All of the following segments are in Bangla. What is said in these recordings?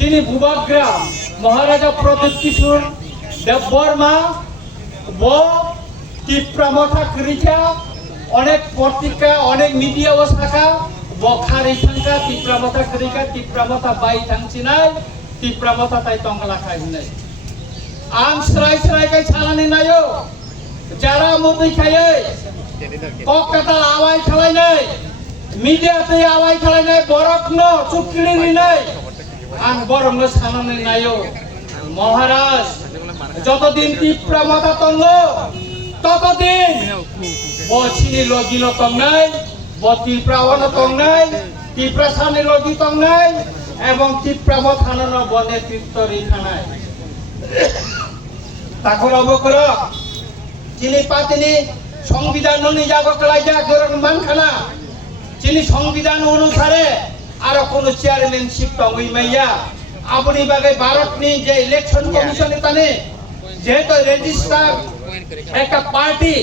চিনি ভূভাগ্রাম মহারাজা প্রদীপ কিশোর দেববর্মা ব তীব্রামথা করিছা অনেক পত্রিকা অনেক মিডিয়া ও শাখা বখারি থাকা তীব্রামথা করিকা তীব্রামথা বাই থাকছিনাই তীব্রামথা তাই তংলা খাইনাই আং স্রাই স্রাই কাই ছালানি নাইও যারা মতই খাইয়ে কলকাতা আওয়াই খালাইনাই মিডিয়াতে আওয়াই খালাইনাই বরকন চুক্কিনি নাই আং বরংনো ছালানি নাইও মহারাজ যতদিন তীব্রামথা তঙ্গ ততদিন বছিনি লগিল তংনাই তীব্রাওয়ানো তংনাই তীব্রাসানি লগি তংনাই এবং তীব্রামথানন বনে তীর্থরি খানাই তাকর অবকর চিনি পাতিনি সংবিধান নিজাগো কলাইজা গরং মানখানা চিনি সংবিধান অনুসারে আর কোন চেয়ারম্যানশিপ তংই মাইয়া আপনি বাগে ভারতনি যে ইলেকশন কমিশন তানে যেহেতু রেজিস্টার একটা পার্টি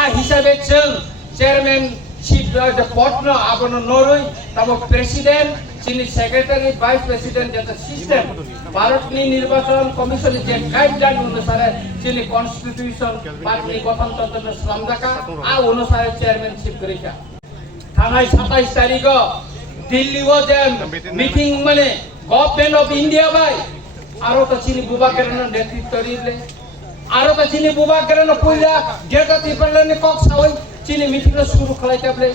আ হিসাবে চল চেয়ারম্যানশিপ পটন আপন নরই তব প্রেসিডেন্ট চিনি সেক্রেটারি ভাইস প্রেসিডেন্ট যেটা সিস্টেম ভারতনি নির্বাচন কমিশন যে গাইডলাইন অনুসারে চিনি কনস্টিটিউশন পার্টি গঠনতন্ত্র সামজাকা আ অনুসারে চেয়ারম্যানশিপ করিকা থানায় 27 তারিখ দিল্লি ও যে মিটিং মানে গভর্নমেন্ট অফ ইন্ডিয়া বাই আরো তো চিনি বুবাকেরন নেতৃত্ব দিলে আরো তো চিনি বুবাকেরন পয়লা গেটা টিপলেন কক সাওই চিনি মিটিং শুরু খাইতাবলে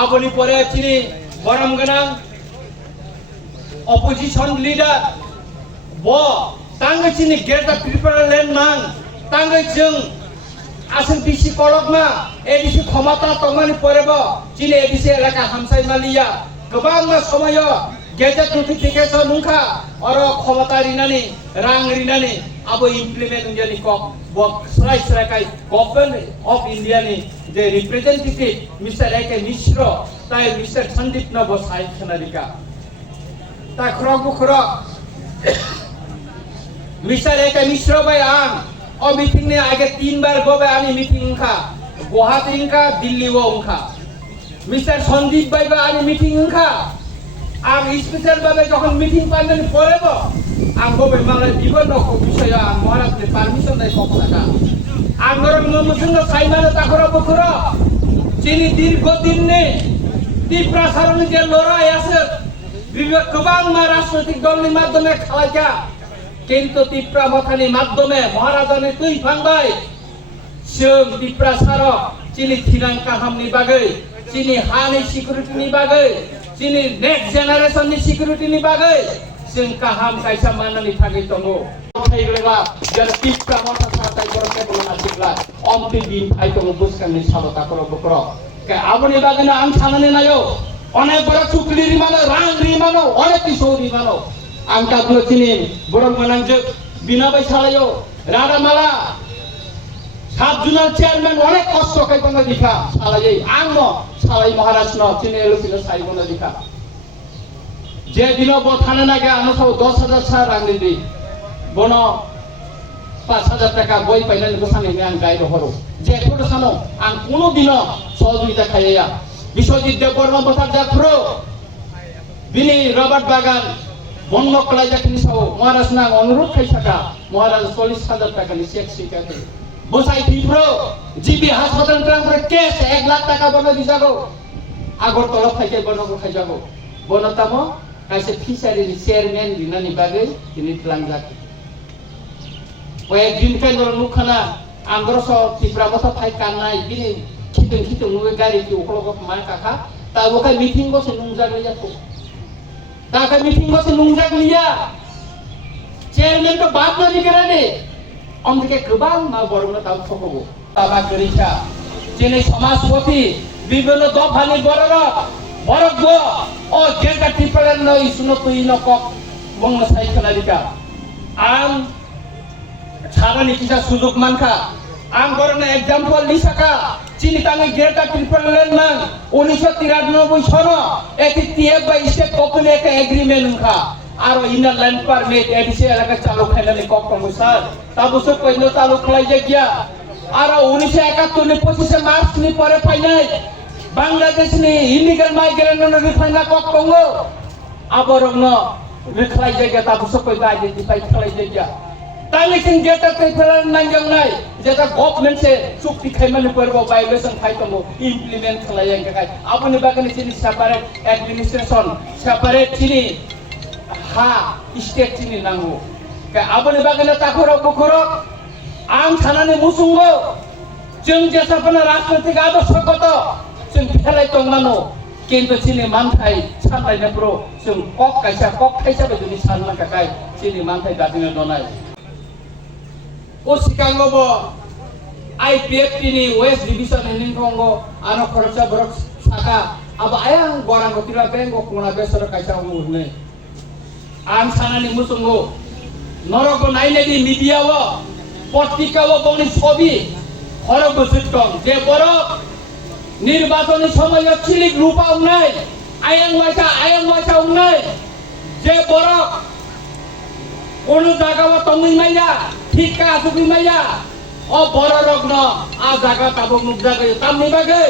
আবনি পরে চিনি বরমগনাং অপোজিশন লিডার ব তাঙ্গ চিনি গেটা টিপলেন নাং তাঙ্গ जों আসেন ডিসি কলকমা এডিসি ক্ষমতা তংমানি পরেব চিনি এডিসি এলাকা হামসাই মালিয়া गोबां समय गेजेट नोटिफिकेशन नुखा और क्षमता रिनानी रांग रिनानी अब इम्प्लीमेंट जनी को बक स्राय स्राय काई गवर्नमेंट ऑफ इंडिया नि जे रिप्रेजेंटेटिव मिस्टर एके मिश्र ताई मिस्टर संदीप न बसाई खनालिका ता खरक बुखरक मिस्टर एके मिश्र भाई आं और मीटिंग ने आगे 3 बार गोबे आनी मीटिंग खा गुवाहाटी का दिल्ली वो उनका मिस्टर संदीप भाई बा आनी मीटिंग उनका आं स्पेशल भाবে যখন মিটিং পাইলেন পরেব আং গোবে মালে জীবন নকো বিষয় আং মহারাজ কে পারমিশন নাই কত টাকা আং গরম নমসুন্দ সাইমানে তাকর বকর চিনি দীর্ঘদিন নে তীব্রাসারণী যে লড়াই আছে বিবেক গোবাং মা রাজনৈতিক দলের মাধ্যমে খালাইকা কিন্তু তীব্রামথানি মাধ্যমে মহারাজানে তুই ফাংবাই जों তীব্রাসার চিনি থিরাঙ্কা হামনি বাগै চিনি হানি সিকিউরিটি नि बागै चिनी नेक्स्ट जेनारेशन नि सिक्युरिटी नि बागै जों काहाम कायसा माननानै थागै दंगो थाइग्लेबा जन टीपका मथा साथाय गरके बोलना सिगला अमति दिन थाइ दंगो बुसकानि सालता कर बकर के आबनि बागैना आं साननानै नायो अनेक बरा चुकलि रिमानो रां रिमानो अनेक किसौरि मानो आं काबलो चिनि बरम गनांजो बिनाबाय सालायो राडामाला साब जुनार चेयरमैन अनेक कष्ट खाइबना दिखा सालायै आंनो सालाई महाराज न चिने एलुसिनो साइबना दिखा जे दिनो ब थाने नागे आनो सब 10,000 सा रां दिदि बनो 5,000 टाका बय पाइनानै बसानै आं गाइद हरो जे फोटो सानो आं कोनो दिनो सहयोगिता खाइया बिश्वजित देवबर्मा बथा जाफ्रो बिनि रबार्ट बागान बन्द कलाय जाखिनि साव महाराज ना अनुरोध खाइसाका महाराज 40,000 टाका नि चेक सिकाथे बसाई थिफ्रो जीबी हासपाताल ट्रान्सफर केस 1 लाख टाका बनो दिजागो आगरतला फाइके बनगो खाइजागो बनतामो काइसे फिसारि नि चेयरमैन दिनानि बागै दिनि लांजाखि ओय दिन काइनो नुखाना आंगरस तीब्रामथा फाइ कानाय बिनि खितुं नुय गारि कि ओखलगो मा काखा ताबो का मीटिंग बसे नुंजागलिया तो ताका मीटिंग बसे नुंजागलिया चेयरमैन तो बात नहीं करे दे अमके गोबां मा बरमनो दाम थकबो ताबा करिसा जेने समाजपति विभिन्न दफानि बरर बरगो ओ जेका टिपलेन न इसुनो तुइनो कक बंग साइखनालिका आं छागानि किसा सुजुग मानखा आं गरना एग्जांपल लिसाका चिनिताङै गेटा टिपलेन मान 1993 सनो एति टिएफ बाय स्टेट कॉपरेट एग्रीमेंट उनखा आरो इनर लाइन परमिट एडिसी एलाका चालू खाइनानै कक कमिसार ताबुसो पहिलो चालू खलाइ जागिया आरो 1971 नि 25 मार्च नि परे फाइनाय बांग्लादेश नि इलिगल माइग्रेंट न रिफाइना कक दंगो आबरंनो reklai jaga tapi sopai bai di pai kelai jaga. Tali kin jeta peperan nangjang nai jeta government se sukti khaiman perbo violation khai tomo implement kelai yang kai. Apa ni bagan sini separate administration separate sini ha state sini nangu. Kai apa ni bagan takurok bukurok ang sanane musunggo jeng jasa pana rajnaitik adarsh kot jeng phelai tongmano কিন্তু চিনি মানথাই সানलायना प्रो जों कक खायसा बायदि सानना काकाय चिनि मानथाय दादिनो दनाय ओ सिकांगबो आईपीएफ टिनि वेस्ट डिविजन हिनिंगंगो आनो खरचा बरक साका अब आयां गरांग तिरा बेंगो कोना बेसर कायसा उने आं सानानि मुसुंगो नरगो नाइनेदि मिडियावो पत्रिकावो बनि छवि खरब सुटकं जे बरक নির্বাচনী সময় চিলিক রূপা উন্নয় আয়াং মাইসা উন্নয় যে বড় কোন জায়গা তমুই মাইয়া ঠিকা আসুকি মাইয়া ও বড় রগ্ন আ জায়গা তাবো মুখ জায়গা তামনি বাগে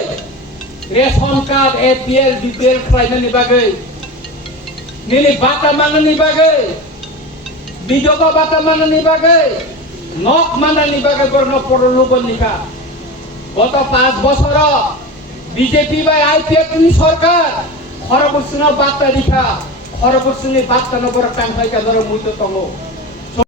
রেশন কার্ড এপিএল বিপিএল খাইনানি বাগে নিলি বাতা মানানি বাগে বিধবা বাতা মানানি বাগে নক মানানি বাগে বর্ণ পরলোবন নিকা গত 5 বছর বিজেপি বা আইপিএফ নি সরকার খরবসুনা বার্তা লিখা খরবসুনি বার্তা নগর টাঙ্গাইকা ধরে মুইতো তঙ্গ